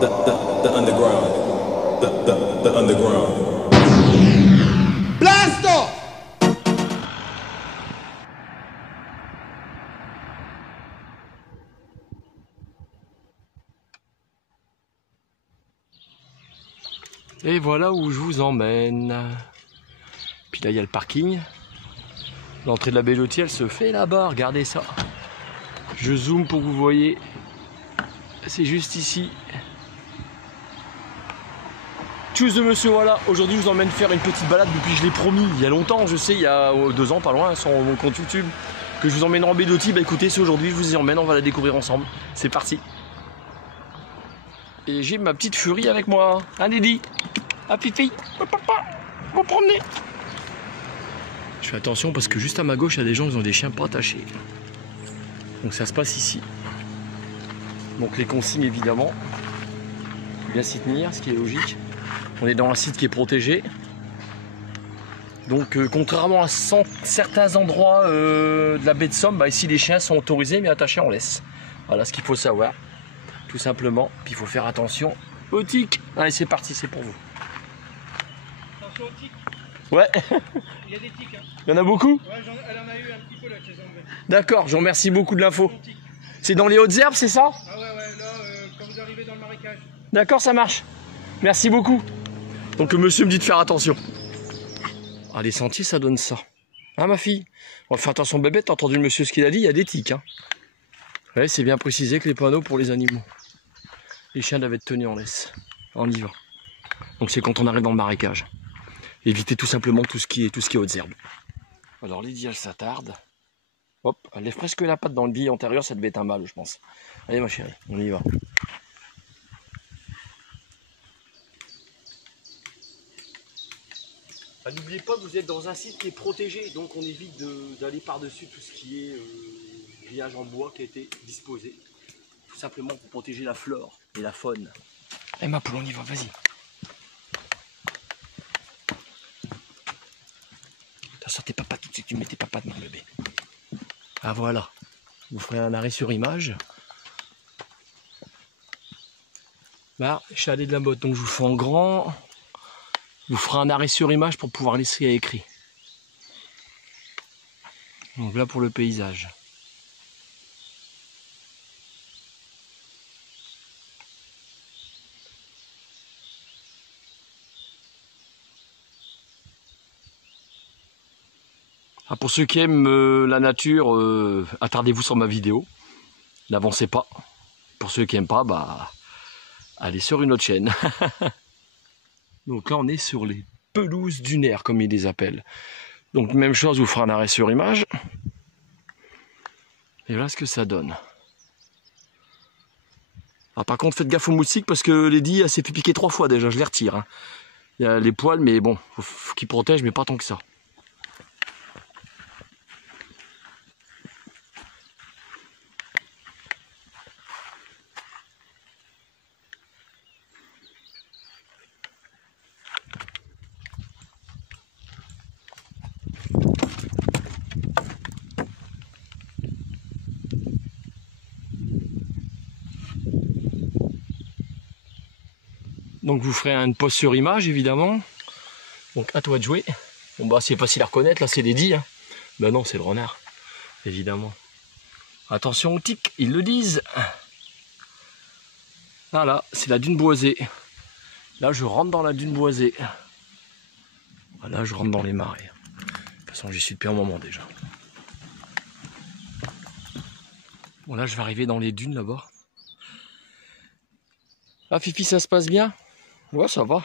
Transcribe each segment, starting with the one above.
The underground. The underground. Blast off! Et voilà où je vous emmène. Puis là il y a le parking. L'entrée de la baie Lotier, elle se fait là-bas, regardez ça. Je zoome pour que vous voyez. C'est juste ici. Tchuss de monsieur, voilà. Aujourd'hui je vous emmène faire une petite balade depuis que je l'ai promis. Il y a longtemps, je sais, il y a 2 ans, pas loin, sur mon compte YouTube. Que je vous emmène en baie Lotier. Bah écoutez, c'est aujourd'hui, je vous y emmène, on va la découvrir ensemble. C'est parti. Et j'ai ma petite furie avec moi. Hein Didi? Ah Fifi? Papa? Vous promener? Je fais attention parce que juste à ma gauche, il y a des gens qui ont des chiens pas attachés. Donc ça se passe ici. Donc les consignes évidemment. Bien s'y tenir, ce qui est logique. On est dans un site qui est protégé. Donc contrairement à certains endroits de la baie de Somme, bah, ici les chiens sont autorisés mais attachés en laisse. Voilà ce qu'il faut savoir. Tout simplement. Puis il faut faire attention aux tiques. Allez c'est parti, c'est pour vous. Attention aux tiques. Ouais. Il y a des tiques. Hein. Il y en a beaucoup? Ouais, elle en a eu un petit peu là chez Zambé. D'accord, je vous remercie beaucoup de l'info. C'est dans les Hautes-Herbes, c'est ça? Ah ouais, là, quand vous arrivez dans le marécage. D'accord, ça marche. Merci beaucoup. Donc le monsieur me dit de faire attention. Ah, les sentiers, ça donne ça. Hein, ma fille? On va faire attention, bébé, t'as entendu le monsieur ce qu'il a dit? Il y a des tiques. Hein. Ouais, c'est bien précisé que les panneaux pour les animaux. Les chiens doivent être tenus en laisse. On y va. Donc c'est quand on arrive dans le marécage. Évitez tout simplement tout ce qui est hautes herbes. Alors Lydia, elle s'attarde. Hop, elle lève presque la patte dans le billet antérieur, ça devait être un mâle, je pense. Allez ma chérie, on y va. Ah, n'oubliez pas que vous êtes dans un site qui est protégé, donc on évite d'aller par-dessus tout ce qui est grillage en bois qui a été disposé. Tout simplement pour protéger la flore et la faune. Allez ma poule, on y va, vas-y. Sortez papa tout de suite, tu mettez papa devant le bébé. Ah voilà, vous ferez un arrêt sur image. Là, je suis allé de la botte, donc je vous fais en grand. Vous ferez un arrêt sur image pour pouvoir laisser à écrit. Donc là pour le paysage. Ah, pour ceux qui aiment la nature, attardez-vous sur ma vidéo. N'avancez pas. Pour ceux qui n'aiment pas, bah, allez sur une autre chaîne. Donc là, on est sur les pelouses dunaires, comme ils les appellent. Donc même chose, vous ferez un arrêt sur image. Et voilà ce que ça donne. Ah, par contre, faites gaffe aux moustiques parce que Lady, elle s'est fait piquer 3 fois déjà, je les retire. Hein. Il y a les poils, mais bon, faut qu'ils protègent, mais pas tant que ça. Donc vous ferez une pause sur image évidemment. Donc à toi de jouer. Bon bah c'est facile à reconnaître, là c'est Lady. Hein. Ben non, c'est le renard, évidemment. Attention aux tiques, ils le disent. Voilà, c'est la dune boisée. Là je rentre dans la dune boisée. Voilà, je rentre dans les marais. De toute façon j'y suis depuis un moment déjà. Bon là je vais arriver dans les dunes là-bas. Ah Fifi, ça se passe bien? Ouais, ça va.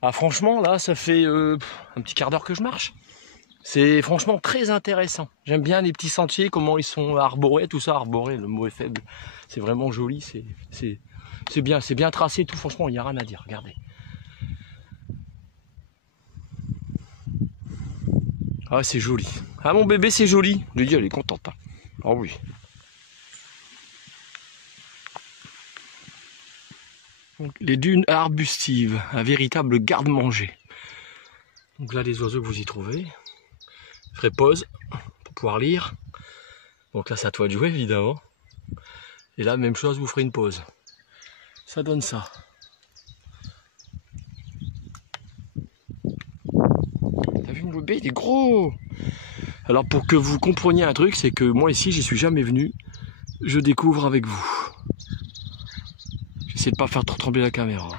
Ah franchement là ça fait un petit quart d'heure que je marche. C'est franchement très intéressant. J'aime bien les petits sentiers, comment ils sont arborés, tout ça, arboré, le mot est faible. C'est vraiment joli, c'est bien tracé, tout. Franchement, il n'y a rien à dire, regardez. Ah, c'est joli. Ah, mon bébé, c'est joli. Lui dit, elle est contente. Hein. Ah oui. Donc, les dunes arbustives, un véritable garde-manger. Donc là, les oiseaux que vous y trouvez. Je ferai pause pour pouvoir lire. Donc là, c'est à toi de jouer, évidemment. Et là, même chose, vous ferez une pause. Ça donne ça. T'as vu mon bébé, il est gros. Alors pour que vous compreniez un truc, c'est que moi ici, j'y suis jamais venu. Je découvre avec vous. J'essaie de pas faire trop trembler la caméra.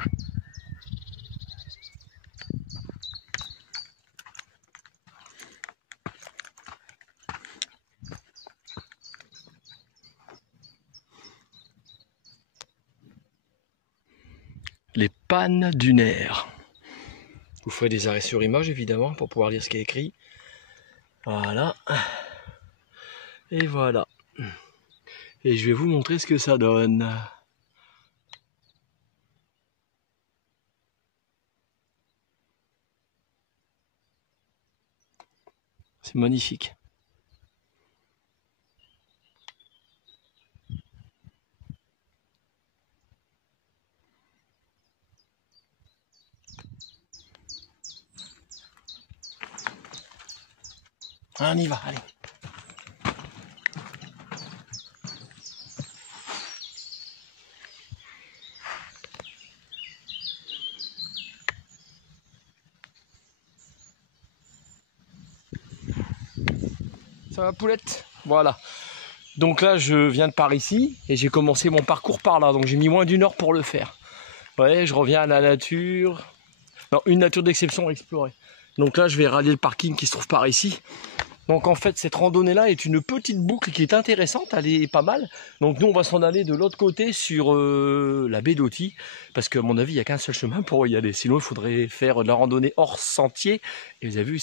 Les pannes dunaires. Vous ferez des arrêts sur image évidemment pour pouvoir lire ce qui est écrit. Voilà. Et voilà. Et je vais vous montrer ce que ça donne. C'est magnifique. On y va, allez. Ça va, poulette? Voilà. Donc là, je viens de par ici et j'ai commencé mon parcours par là. Donc j'ai mis moins d'une heure pour le faire. Ouais, je reviens à la nature. Non, une nature d'exception à explorer. Donc là, je vais rallier le parking qui se trouve par ici. Donc en fait, cette randonnée-là est une petite boucle qui est intéressante, elle est pas mal. Donc nous, on va s'en aller de l'autre côté sur la baie d'Authie, parce qu'à mon avis, il n'y a qu'un seul chemin pour y aller. Sinon, il faudrait faire de la randonnée hors sentier. Et vous avez vu,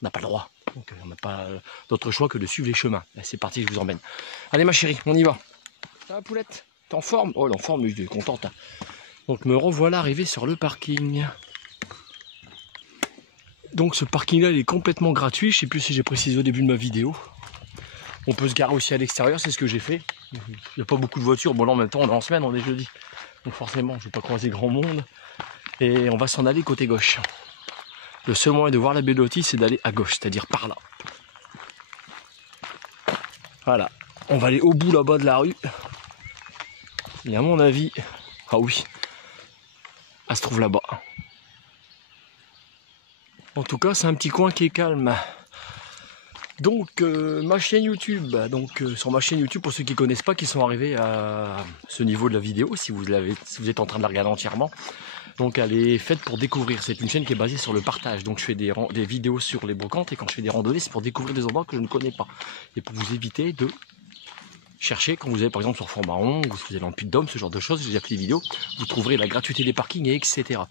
on n'a pas le droit. Donc on n'a pas d'autre choix que de suivre les chemins. Là, c'est parti, je vous emmène. Allez ma chérie, on y va. Ça va, poulette? T'es en forme? Oh, elle est en forme, mais je suis contente. Donc me revoilà arrivé sur le parking. Donc ce parking là il est complètement gratuit, je sais plus si j'ai précisé au début de ma vidéo. On peut se garer aussi à l'extérieur, c'est ce que j'ai fait. Il n'y a pas beaucoup de voitures, bon là en même temps on est en semaine, on est jeudi. Donc forcément je ne vais pas croiser grand monde. Et on va s'en aller côté gauche. Le seul moyen de voir la baie d'Authie c'est d'aller à gauche, c'est-à-dire par là. Voilà, on va aller au bout là-bas de la rue. Et à mon avis, ah oui, elle se trouve là-bas. En tout cas, c'est un petit coin qui est calme. Donc, ma chaîne YouTube. Donc, sur ma chaîne YouTube, pour ceux qui ne connaissent pas, qui sont arrivés à ce niveau de la vidéo, si vous êtes en train de la regarder entièrement. Donc, elle est faite pour découvrir. C'est une chaîne qui est basée sur le partage. Donc, je fais des vidéos sur les brocantes et quand je fais des randonnées, c'est pour découvrir des endroits que je ne connais pas. Et pour vous éviter de chercher, quand vous allez par exemple sur Fort-Mahon, ou si vous allez dans le Puy-de-Dôme, ce genre de choses, j'ai déjà fait des vidéos, vous trouverez la gratuité des parkings, et etc.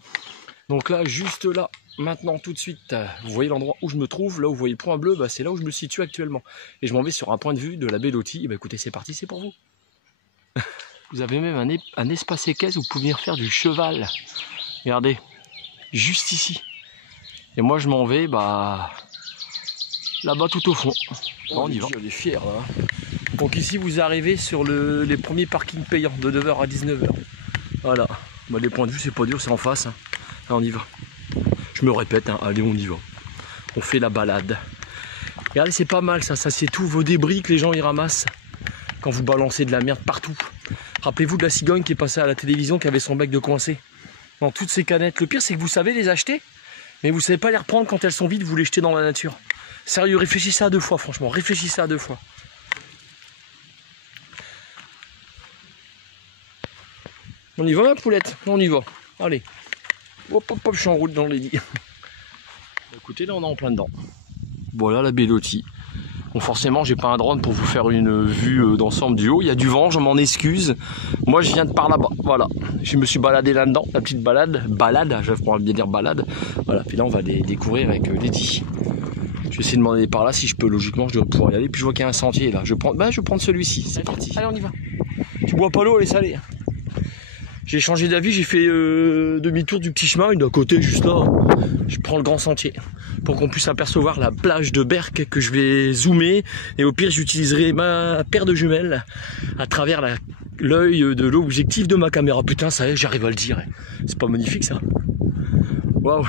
Donc là, juste là, maintenant, tout de suite, vous voyez l'endroit où je me trouve, là où vous voyez le point bleu, bah, c'est là où je me situe actuellement. Et je m'en vais sur un point de vue de la baie d'Authie. Bah, écoutez, c'est parti, c'est pour vous. Vous avez même un espace équestre où vous pouvez venir faire du cheval. Regardez, juste ici. Et moi, je m'en vais, bah, là-bas tout au fond. On y va. On est fiers, là. Donc ici, vous arrivez sur les premiers parkings payants de 9h à 19h. Voilà. Bah, les points de vue, c'est pas dur, c'est en face. Hein. Là, on y va. Je me répète, hein. Allez, on y va. On fait la balade. Regardez, c'est pas mal ça. Ça, c'est tous vos débris que les gens y ramassent quand vous balancez de la merde partout. Rappelez-vous de la cigogne qui est passée à la télévision qui avait son bec de coincé. Dans toutes ces canettes. Le pire, c'est que vous savez les acheter, mais vous savez pas les reprendre quand elles sont vides, vous les jetez dans la nature. Sérieux, réfléchissez à deux fois, franchement. Réfléchissez à deux fois. On y va, ma poulette? On y va. Allez. Hop, hop, hop, je suis en route dans les lits. Écoutez, là, on est en plein dedans. Voilà la baie d'Authie. Bon, forcément, j'ai pas un drone pour vous faire une vue d'ensemble du haut. Il y a du vent, je m'en excuse. Moi, je viens de par là-bas. Voilà. Je me suis baladé là-dedans. La petite balade. Balade, je vais bien dire balade. Voilà. Puis là, on va les découvrir avec Lady. Je vais essayer de demander par là. Si je peux, logiquement, je dois pouvoir y aller. Puis je vois qu'il y a un sentier là. Je vais prendre celui-ci. C'est parti. Allez, on y va. Tu bois pas l'eau, elle est salée. J'ai changé d'avis, j'ai fait demi-tour du petit chemin, et d'un côté, juste là, je prends le grand sentier pour qu'on puisse apercevoir la plage de Berck que je vais zoomer. Et au pire, j'utiliserai ma paire de jumelles à travers l'œil de l'objectif de ma caméra. Putain, ça y est, j'arrive à le dire. C'est pas magnifique ça? Waouh!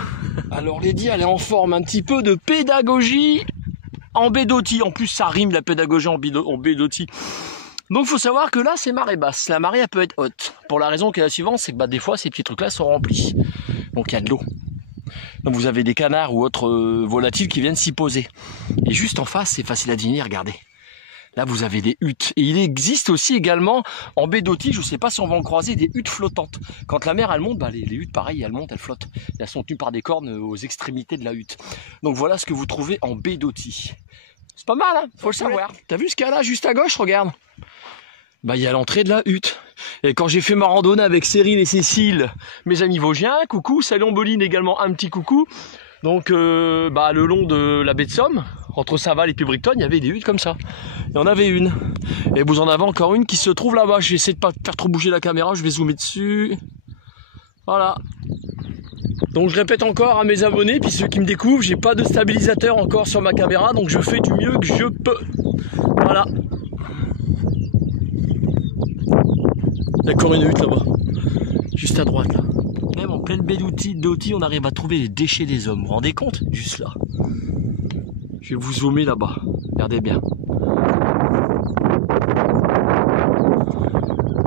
Alors, Lady, elle est en forme, un petit peu de pédagogie en baie d'Authie. En plus, ça rime la pédagogie en baie d'Authie. Donc faut savoir que là c'est marée basse, la marée elle peut être haute. Pour la raison qui est la suivante, c'est que bah, des fois ces petits trucs là sont remplis. Donc il y a de l'eau. Donc vous avez des canards ou autres volatiles qui viennent s'y poser. Et juste en face, c'est facile à deviner, regardez. Là vous avez des huttes. Et il existe aussi également en baie d'Authie, je ne sais pas si on va en croiser, des huttes flottantes. Quand la mer elle monte, bah, les huttes pareil, elles montent, elles flottent. Elles sont tenues par des cornes aux extrémités de la hutte. Donc voilà ce que vous trouvez en baie d'Authie. C'est pas mal, hein, faut le savoir. T'as vu ce qu'il y a là, juste à gauche, regarde. Bah, il y a l'entrée de la hutte. Et quand j'ai fait ma randonnée avec Cyril et Cécile, mes amis vosgiens, coucou, Salon Boline également, un petit coucou. Donc, bah, le long de la baie de Somme, entre Saval et puis Brighton, il y avait des huttes comme ça. Il y en avait une. Et vous en avez encore une qui se trouve là-bas. Je vais essayer de pas faire trop bouger la caméra, je vais zoomer dessus. Voilà. Donc je répète encore à mes abonnés, puis ceux qui me découvrent, j'ai pas de stabilisateur encore sur ma caméra, donc je fais du mieux que je peux. Voilà. Il y a encore une hutte là-bas, juste à droite là. Même en pleine baie d'Authie, on arrive à trouver les déchets des hommes. Vous vous rendez compte? Juste là. Je vais vous zoomer là-bas. Regardez bien.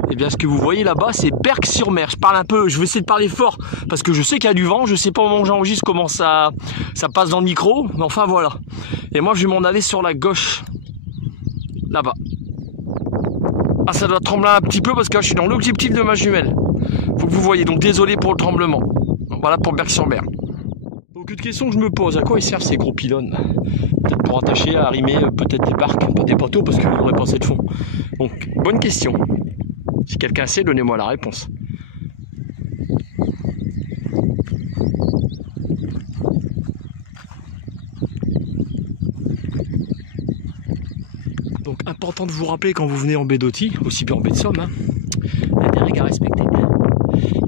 Et bien ce que vous voyez là-bas, c'est Berck-sur-Mer. Je parle un peu, je vais essayer de parler fort parce que je sais qu'il y a du vent. Je sais pas au moment où j'enregistre comment ça passe dans le micro, mais enfin voilà. Et moi, je vais m'en aller sur la gauche, là-bas. Ah, ça doit trembler un petit peu parce que là, je suis dans l'objectif de ma jumelle. Faut que vous voyez, donc désolé pour le tremblement. Voilà pour Berck-sur-Mer. Donc une question que je me pose, à quoi ils servent ces gros pylônes? Peut-être pour attacher, arrimer peut-être des barques, pas des bateaux parce qu'il n'y aurait pas assez de fond. Donc bonne question. Si quelqu'un sait, donnez-moi la réponse. Donc important de vous rappeler quand vous venez en baie d'Authie, aussi bien en baie de Somme, hein, il y a des règles à respecter.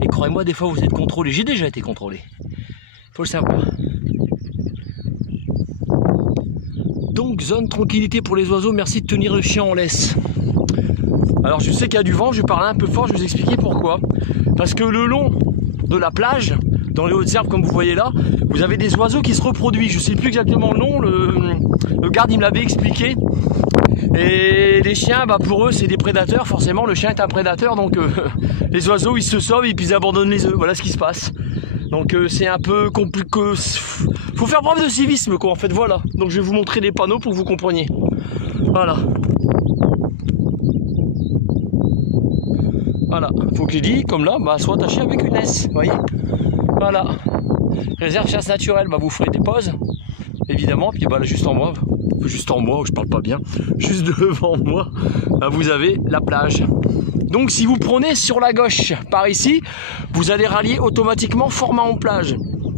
Et croyez-moi, des fois vous êtes contrôlé. J'ai déjà été contrôlé. Faut le savoir. Donc zone tranquillité pour les oiseaux. Merci de tenir le chien en laisse. Alors je sais qu'il y a du vent, je vais parler un peu fort, je vais vous expliquer pourquoi. Parce que le long de la plage, dans les hautes herbes comme vous voyez là, vous avez des oiseaux qui se reproduisent. Je ne sais plus exactement le nom, le garde il me l'avait expliqué. Et les chiens, bah pour eux c'est des prédateurs, forcément le chien est un prédateur, donc les oiseaux ils se sauvent et puis ils abandonnent les œufs, voilà ce qui se passe. Donc c'est un peu compliqué, faut faire preuve de civisme quoi en fait, voilà. Donc je vais vous montrer les panneaux pour que vous compreniez. Voilà. Voilà, faut que les lits, comme là, bah, soient attachés avec une laisse, vous voyez. Voilà. Réserve chasse naturelle, bah, vous ferez des pauses, évidemment, puis bah, là, juste en moi, je parle pas bien, juste devant moi, bah, vous avez la plage. Donc si vous prenez sur la gauche, par ici, vous allez rallier automatiquement Fort-Mahon-Plage.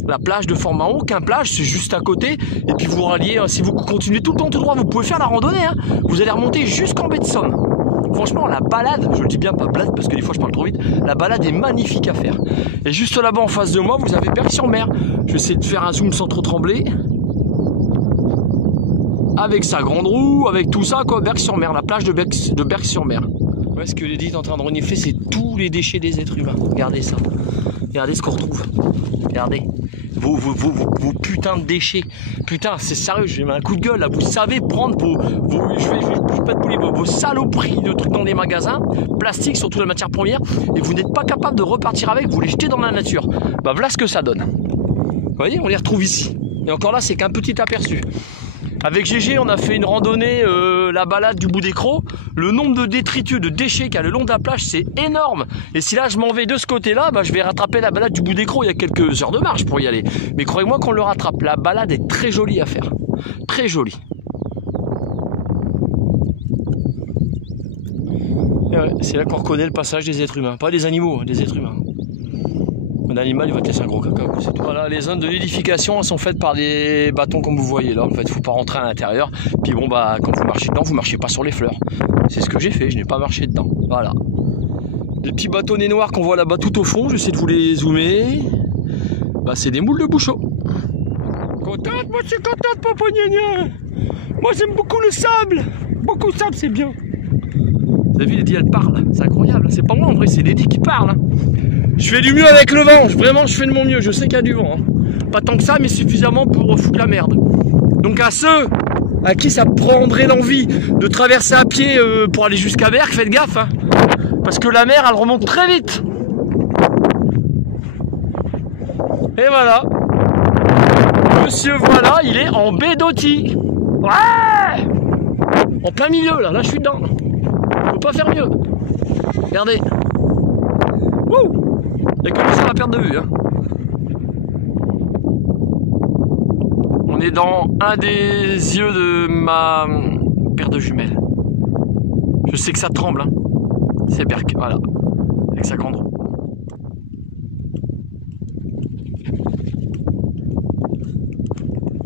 La plage de Fort-Mahon, qu'un plage, c'est juste à côté, et puis vous ralliez, si vous continuez tout le temps tout droit, vous pouvez faire la randonnée, hein. Vous allez remonter jusqu'en baie de Somme. Franchement, la balade, je le dis bien pas balade parce que des fois je parle trop vite, la balade est magnifique à faire. Et juste là-bas en face de moi, vous avez Berck-sur-Mer. Je vais essayer de faire un zoom sans trop trembler. Avec sa grande roue, avec tout ça, quoi, Berck-sur-Mer, la plage de Berck-sur-Mer. Ouais, ce que Lydie est en train de renifler, c'est tous les déchets des êtres humains. Regardez ça. Regardez ce qu'on retrouve. Regardez. Vos putains de déchets. Putain, c'est sérieux, j'ai mis un coup de gueule là. Vous savez prendre vos saloperies de trucs dans les magasins, plastique, surtout la matière première, et vous n'êtes pas capable de repartir avec, vous les jetez dans la nature. Bah voilà ce que ça donne. Vous voyez, on les retrouve ici. Et encore là, c'est qu'un petit aperçu. Avec GG, on a fait une randonnée, la balade du bout des crocs. Le nombre de détritus, de déchets qu'il y a le long de la plage, c'est énorme. Et si là, je m'en vais de ce côté-là, bah, je vais rattraper la balade du bout des crocs. Il y a quelques heures de marche pour y aller. Mais croyez-moi qu'on le rattrape. La balade est très jolie à faire. Très jolie. Ouais, c'est là qu'on reconnaît le passage des êtres humains. Pas des animaux, hein, des êtres humains. Un animal, il va te laisser un gros caca. Voilà, les zones de nidification sont faites par des bâtons comme vous voyez là. En fait, il ne faut pas rentrer à l'intérieur. Puis bon, bah, quand vous marchez dedans, vous ne marchez pas sur les fleurs. C'est ce que j'ai fait, je n'ai pas marché dedans. Voilà. Les petits bâtonnets noirs qu'on voit là-bas tout au fond, j'essaie de vous les zoomer. Bah, c'est des moules de bouchon. Contente, moi je suis contente, papa gna. Moi j'aime beaucoup le sable. Beaucoup de sable, c'est bien. Vous avez vu, Lydie, elle parle. C'est incroyable. C'est pas moi en vrai, c'est Lydie qui parle. Hein. Je fais du mieux avec le vent, vraiment je fais de mon mieux, je sais qu'il y a du vent. Hein. Pas tant que ça, mais suffisamment pour foutre la merde. Donc à ceux À qui ça prendrait l'envie de traverser à pied pour aller jusqu'à Berck, faites gaffe, hein, parce que la mer elle remonte très vite. Et voilà. Monsieur, voilà, il est en baie d'Oti. Ouais. En plein milieu là, je suis dedans. On peut pas faire mieux. Regardez. Wouh. Et comme ça, on va perdre de vue, hein. On est dans un des yeux de ma paire de jumelles. Je sais que ça tremble, hein. C'est Berck, voilà. Avec sa grande roue.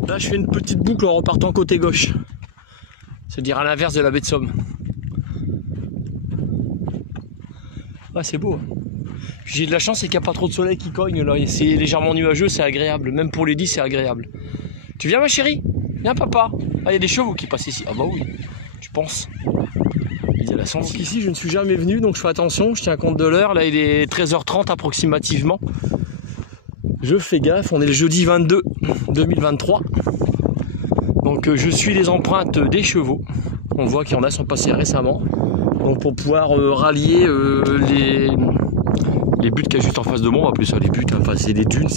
Là, je fais une petite boucle en repartant côté gauche. C'est-à-dire à l'inverse de la baie de Somme. Ah, c'est beau. J'ai de la chance, c'est qu'il n'y a pas trop de soleil qui cogne là. C'est légèrement nuageux, c'est agréable. Même pour les 10, c'est agréable. Tu viens, ma chérie? Viens, papa. Ah, il y a des chevaux qui passent ici. Ah bah oui, tu penses. Il y a la sens. Donc ici, je ne suis jamais venu, donc je fais attention. Je tiens compte de l'heure. Là, il est 13h30 approximativement. Je fais gaffe. On est le jeudi 22 2023. Donc je suis les empreintes des chevaux. On voit qu'il y en a qui sont passés récemment. Donc pour pouvoir rallier les buttes qu'il y a juste en face de moi, on va appeler ça les buttes, enfin c'est des dunes,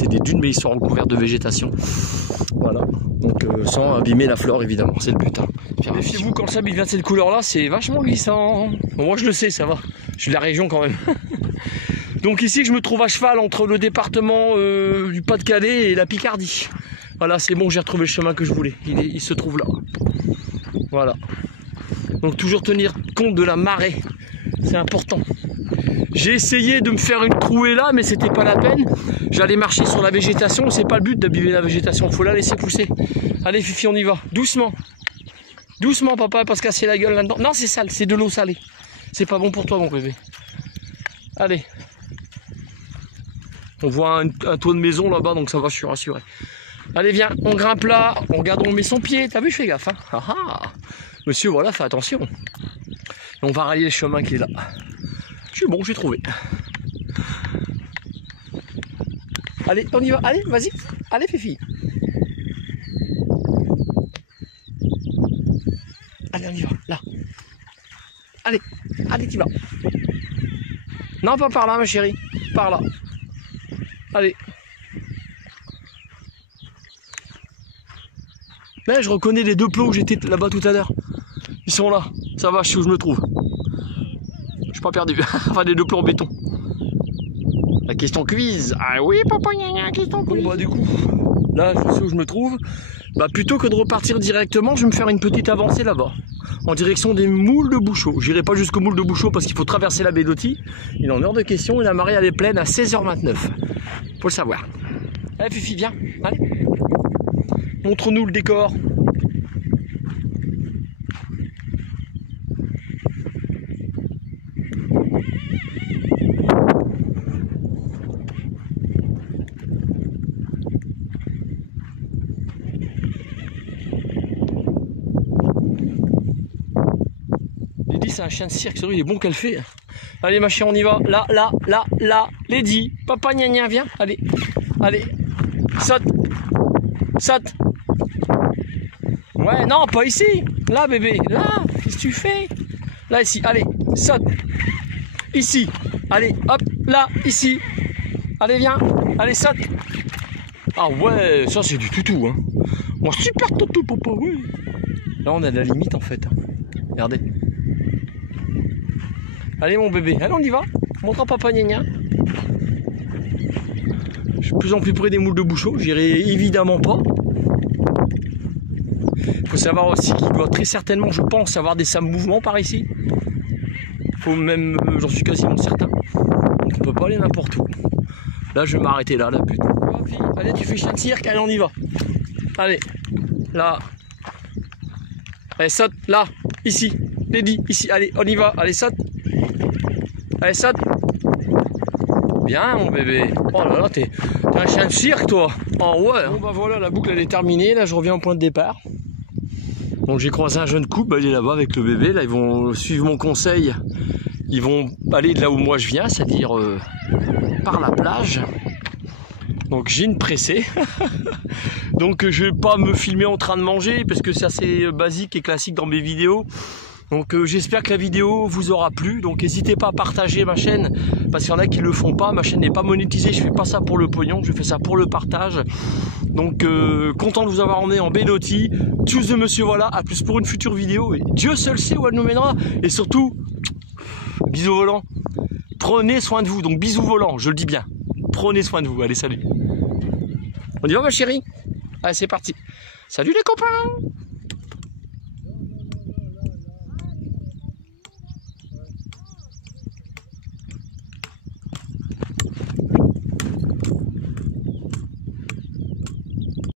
mais ils sont recouverts de végétation. Voilà, donc sans abîmer la flore évidemment, c'est le but. Hein. Méfiez-vous quand le sable vient de cette couleur là, c'est vachement glissant. Bon, moi je le sais, ça va, je suis de la région quand même. Donc ici je me trouve à cheval entre le département du Pas-de-Calais et la Picardie. Voilà, c'est bon, j'ai retrouvé le chemin que je voulais, il se trouve là. Voilà. Donc toujours tenir compte de la marée, c'est important. J'ai essayé de me faire une trouée là, mais c'était pas la peine. J'allais marcher sur la végétation, c'est pas le but d'abîmer la végétation, il faut la laisser pousser. Allez Fifi, on y va, doucement. Doucement papa, pas se casser la gueule là-dedans. Non, c'est sale, c'est de l'eau salée. C'est pas bon pour toi mon bébé. Allez. On voit un toit de maison là-bas, donc ça va, je suis rassuré. Allez viens, on grimpe là, on regarde, on met son pied. T'as vu, je fais gaffe, hein. Ah ah. Monsieur, voilà, fais attention. Et on va rallier le chemin qui est là. Je suis bon, j'ai trouvé. Allez, on y va. Allez, vas-y. Allez, Fifi. Allez, on y va. Là. Allez, allez, tu vas. Non, pas par là, ma chérie. Par là. Allez. Là, je reconnais les deux plots où j'étais là-bas tout à l'heure. Ils sont là. Ça va, je sais où je me trouve. Je suis pas perdu. Enfin, les deux plots en béton. La question quiz. Ah oui, papa, gna, question quiz. Bon, bah, du coup, là, je sais où je me trouve. Bah, plutôt que de repartir directement, je vais me faire une petite avancée là-bas. En direction des moules de Bouchot. J'irai pas jusqu'au moule de Bouchot parce qu'il faut traverser la baie d'Oti. Il est en heure de question et la marée elle est pleine à 16h29. Faut le savoir. Allez, Fifi, viens. Allez. Montre-nous le décor. Lady, c'est un chien de cirque, il est bon qu'elle fait. Allez ma chère, on y va. Là, là, là, là. Lady, papa gna gna, viens. Allez, allez. Saute. Saute. Ouais, non, pas ici. Là, bébé. Là, qu'est-ce que tu fais? Là, ici. Allez, saute. Ici. Allez, hop, là, ici. Allez, viens. Allez, saute. Ah ouais, ça c'est du toutou, hein. Bon, super toutou, papa, oui. Là, on a de la limite, en fait. Regardez. Allez, mon bébé. Allez, on y va. Montre à papa gna gna. Je suis de plus en plus près des moules de Bouchot. J'irai évidemment pas. Il faut savoir aussi qu'il doit très certainement, je pense, avoir des sables mouvements par ici. Faut même, j'en suis quasiment certain. Donc on peut pas aller n'importe où. Là, je vais m'arrêter là, la pute. Allez, tu fais chien de cirque, allez, on y va. Allez, là. Allez, saute, là, ici. Lady, ici, allez, on y va. Allez, saute. Allez, saute. Bien, mon bébé. Oh là là, t'es un chien de cirque, toi. Oh ouais. Bon, bah voilà, la boucle, elle est terminée. Là, je reviens au point de départ. Donc, j'ai croisé un jeune couple. Bah, il est là-bas avec le bébé. Là, ils vont suivre mon conseil. Ils vont aller de là où moi je viens, c'est-à-dire par la plage. Donc j'ai une pressée. Donc je vais pas me filmer en train de manger parce que c'est assez basique et classique dans mes vidéos. Donc j'espère que la vidéo vous aura plu. Donc n'hésitez pas à partager ma chaîne parce qu'il y en a qui le font pas. Ma chaîne n'est pas monétisée, je fais pas ça pour le pognon, je fais ça pour le partage. Donc content de vous avoir emmené en Benotti. Tchuss de Monsieur Voilà, à plus pour une future vidéo. Et Dieu seul sait où elle nous mènera. Et surtout, bisous volants. Prenez soin de vous. Donc bisous volants, je le dis bien. Prenez soin de vous. Allez, salut. On y va ma chérie? Allez, c'est parti. Salut les copains.